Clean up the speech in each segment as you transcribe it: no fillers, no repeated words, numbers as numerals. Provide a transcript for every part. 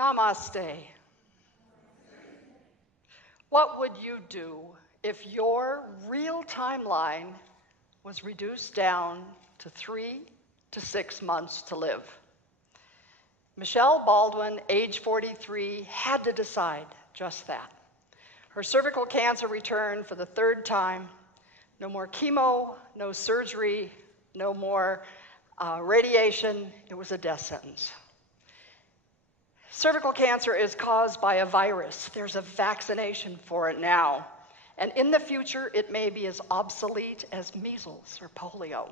Namaste. What would you do if your real timeline was reduced down to 3 to 6 months to live? Michele Baldwin, age 43, had to decide just that. Her cervical cancer returned for the third time. No more chemo, no surgery, no more radiation. It was a death sentence. Cervical cancer is caused by a virus. There's a vaccination for it now. And in the future, it may be as obsolete as measles or polio.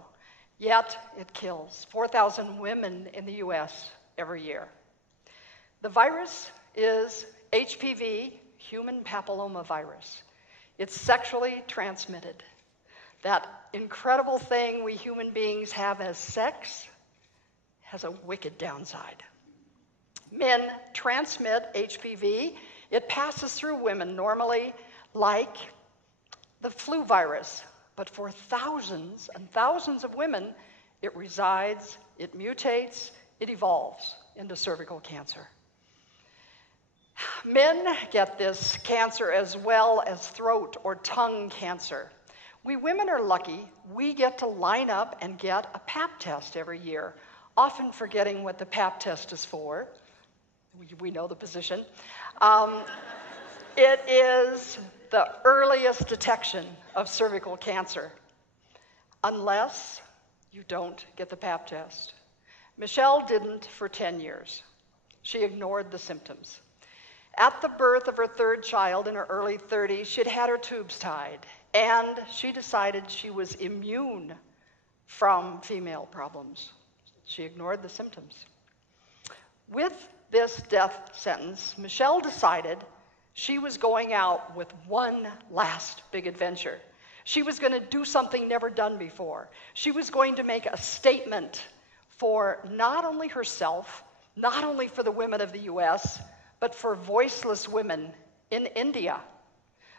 Yet, it kills 4,000 women in the US every year. The virus is HPV, human papillomavirus. It's sexually transmitted. That incredible thing we human beings have as sex has a wicked downside. Men transmit HPV. It passes through women normally like the flu virus, but for thousands and thousands of women, it resides, it mutates, it evolves into cervical cancer. Men get this cancer as well as throat or tongue cancer. We women are lucky. We get to line up and get a pap test every year, often forgetting what the pap test is for. We know the position. It is the earliest detection of cervical cancer, unless you don't get the pap test. Michele didn't for 10 years. She ignored the symptoms. At the birth of her third child in her early 30s, she'd had her tubes tied, and she decided she was immune from female problems. She ignored the symptoms. With this death sentence, Michele decided she was going out with one last big adventure. She was going to do something never done before. She was going to make a statement for not only herself, not only for the women of the US, but for voiceless women in India.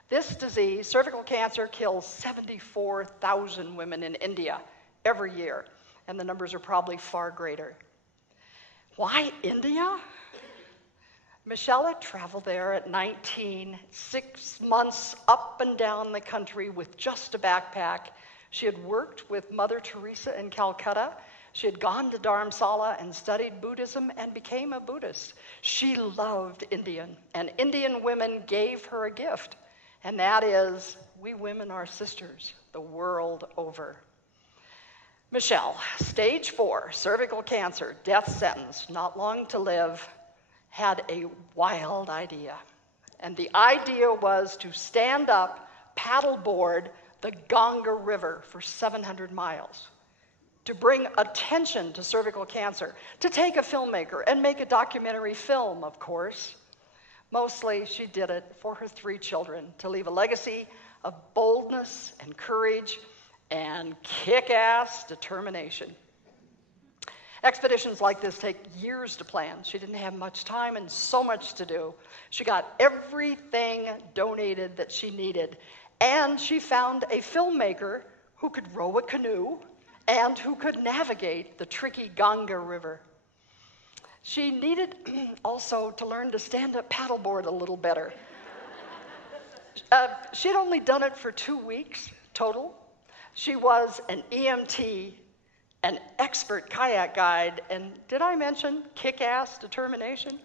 This disease, cervical cancer, kills 74,000 women in India every year, and the numbers are probably far greater. Why India? Michele had traveled there at 19, 6 months up and down the country with just a backpack. She had worked with Mother Teresa in Calcutta. She had gone to Dharamsala and studied Buddhism and became a Buddhist. She loved Indian, and Indian women gave her a gift, and that is, we women are sisters the world over. Michele, stage 4, cervical cancer, death sentence, not long to live, had a wild idea. And the idea was to stand up, paddleboard the Ganga River for 700 miles, to bring attention to cervical cancer, to take a filmmaker and make a documentary film, of course. Mostly, she did it for her 3 children, to leave a legacy of boldness and courage and kick-ass determination. Expeditions like this take years to plan. She didn't have much time and so much to do. She got everything donated that she needed, and she found a filmmaker who could row a canoe and who could navigate the tricky Ganga River. She needed also to learn to stand-up paddleboard a little better. She'd only done it for 2 weeks total. She was an EMT, an expert kayak guide, and did I mention kick-ass determination?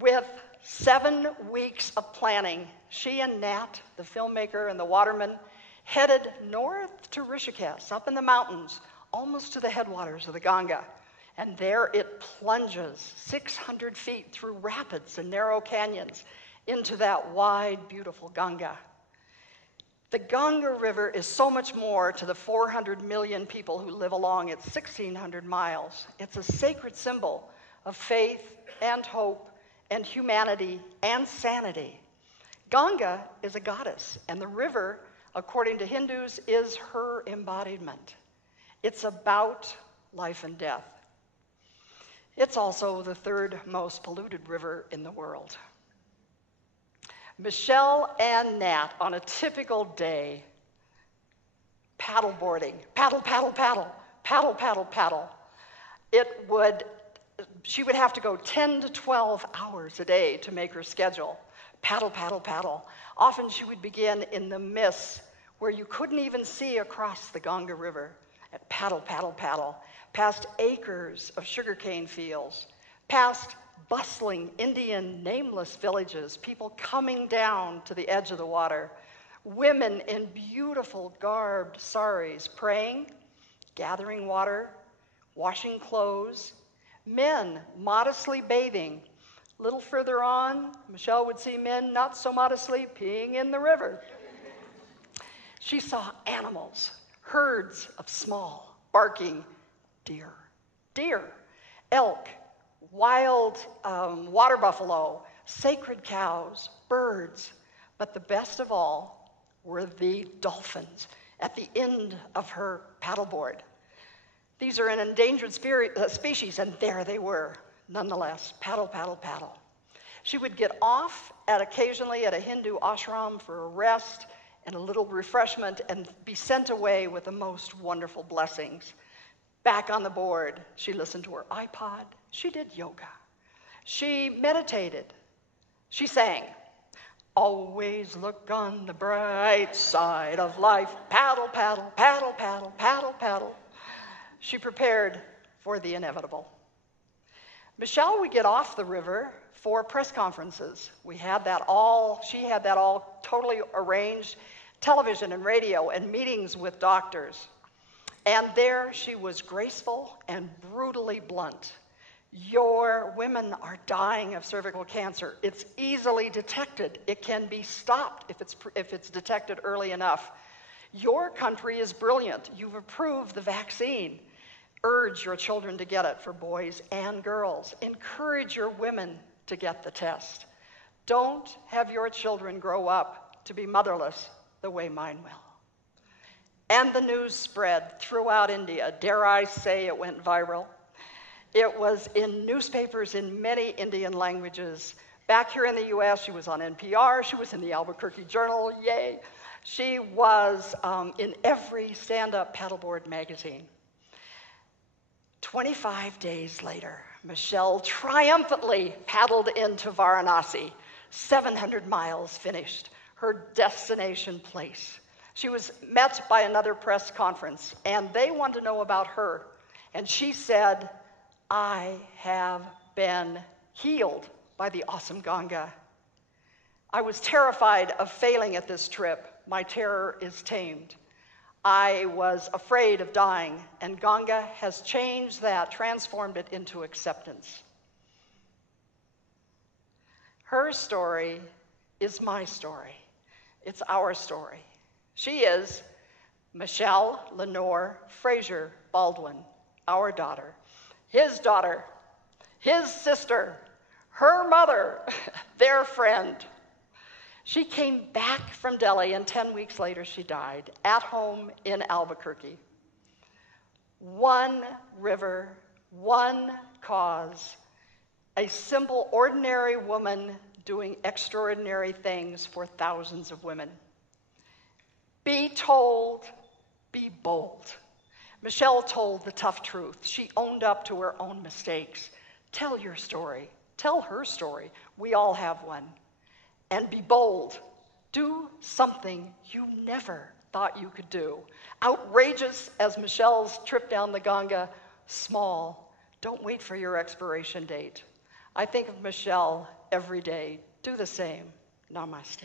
With 7 weeks of planning, she and Nat, the filmmaker and the waterman, headed north to Rishikesh, up in the mountains, almost to the headwaters of the Ganga. And there it plunges 600 feet through rapids and narrow canyons into that wide, beautiful Ganga. The Ganga River is so much more to the 400 million people who live along its 1,600 miles. It's a sacred symbol of faith and hope and humanity and sanity. Ganga is a goddess, and the river, according to Hindus, is her embodiment. It's about life and death. It's also the 3rd most polluted river in the world. Michele and Nat, on a typical day, paddleboarding, paddle, paddle, paddle, paddle, paddle, paddle. It would she would have to go 10 to 12 hours a day to make her schedule. Paddle, paddle, paddle. Often she would begin in the mists where you couldn't even see across the Ganga River. At paddle, paddle, paddle, past acres of sugarcane fields, past bustling Indian nameless villages, people coming down to the edge of the water, women in beautiful garbed saris praying, gathering water, washing clothes, men modestly bathing. A little further on, Michele would see men not so modestly peeing in the river. She saw animals, herds of small, barking deer, elk, wild water buffalo, sacred cows, birds. But the best of all were the dolphins at the end of her paddleboard. These are an endangered species, and there they were, nonetheless, paddle, paddle, paddle. She would get off occasionally at a Hindu ashram for a rest and a little refreshment and be sent away with the most wonderful blessings. Back on the board, she listened to her iPod. She did yoga. She meditated. She sang, "Always look on the bright side of life. Paddle, paddle, paddle, paddle, paddle, paddle." She prepared for the inevitable. Michele would get off the river for press conferences. She had that all totally arranged, television and radio and meetings with doctors. And there she was graceful and brutally blunt. Your women are dying of cervical cancer. It's easily detected. It can be stopped if it's detected early enough. Your country is brilliant. You've approved the vaccine. Urge your children to get it for boys and girls. Encourage your women to get the test. Don't have your children grow up to be motherless the way mine will. And the news spread throughout India. Dare I say it went viral? It was in newspapers in many Indian languages. Back here in the US, she was on NPR. She was in the Albuquerque Journal. Yay. She was in every stand-up paddleboard magazine. 25 days later, Michele triumphantly paddled into Varanasi, 700 miles finished, her destination place. She was met by another press conference, and they wanted to know about her. And she said, "I have been healed by the awesome Ganga. I was terrified of failing at this trip. My terror is tamed. I was afraid of dying, and Ganga has changed that, transformed it into acceptance." Her story is my story. It's our story. She is Michele Lenore Frazier Baldwin, our daughter, his sister, her mother, their friend. She came back from Delhi, and 10 weeks later she died at home in Albuquerque. One river, one cause, a simple, ordinary woman doing extraordinary things for thousands of women. Be told, be bold. Michele told the tough truth. She owned up to her own mistakes. Tell your story. Tell her story. We all have one. And be bold. Do something you never thought you could do. Outrageous as Michele's trip down the Ganga, small. Don't wait for your expiration date. I think of Michele every day. Do the same. Namaste.